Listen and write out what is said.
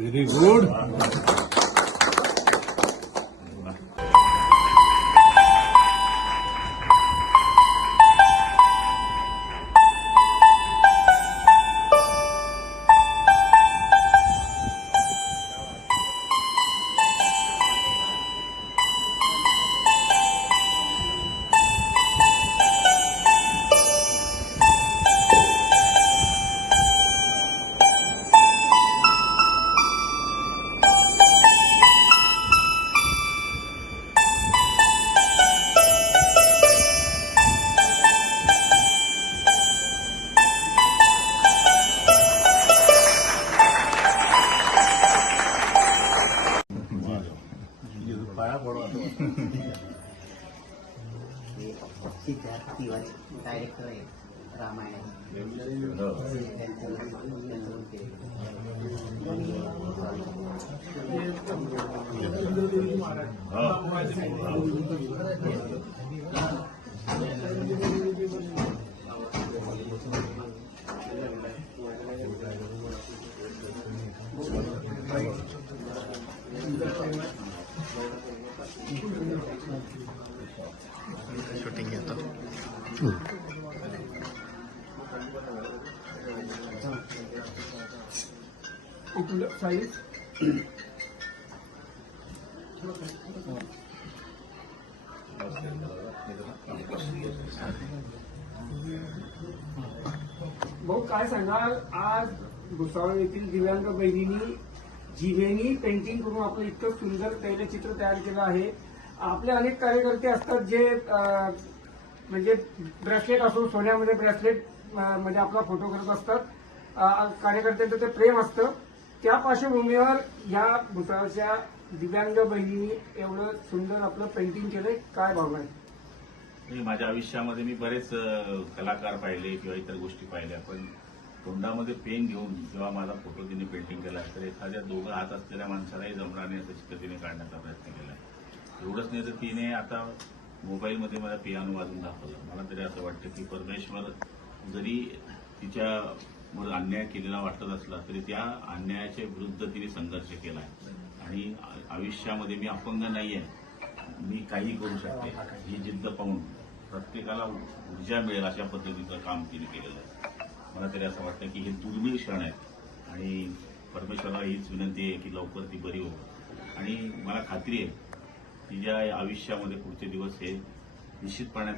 Very good. Director आहे Ramayana. Shooting येतो. भाऊ काय सांगाल, आज भुसावळ येथील दिव्यांग बहिणींनी जिवेनी पेंटिंग करून आपलं इतकं सुंदर तैलचित्र तयार केलं आहे. आपले अनेक कार्यकर्ते असतात जे म्हणजे ब्रेसलेट असो, सोन्यामध्ये ब्रेसलेट मध्ये आपला फोटो करत असतात. कार्यकर्त्यांचं ते प्रेम असतं. त्या पार्श्वभूमीवर या भुसावळच्या दिव्यांग बहिणींनी एवढं सुंदर आपलं पेंटिंग केलंय, काय भावना आहे? माझ्या आयुष्यामध्ये मी बरेच कलाकार पाहिले किंवा इतर गोष्टी पाहिल्या, पण तोंडामध्ये पेन घेऊन जेव्हा माझा फोटो तिने पेंटिंग केला तर एखाद्या दोघं हात असलेल्या माणसालाही जमणार नाही असं चित्र तिने काढण्याचा प्रयत्न केला. एवढंच नाही तर तिने आता मोबाईलमध्ये मला पियानो वाजून दाखवलं. मला तरी असं वाटतं की परमेश्वर जरी तिच्यावर अन्याय केलेला वाटत असला तरी त्या अन्यायाच्या विरुद्ध तिने संघर्ष केला आहे आणि आयुष्यामध्ये मी अपंग नाहीये, मी काही करू शकते ही जिद्द पाहून प्रत्येकाला ऊर्जा मिळेल अशा पद्धतीचं काम तिने केलेलं आहे. मला तरी असं वाटतं की हे दुर्मिळ क्षण आहेत आणि परमेश्वराला हीच विनंती आहे की लवकर ती बरी हो. आणि मला खात्री आहे तिच्या आयुष्यामध्ये पुढचे दिवस हे निश्चितपणे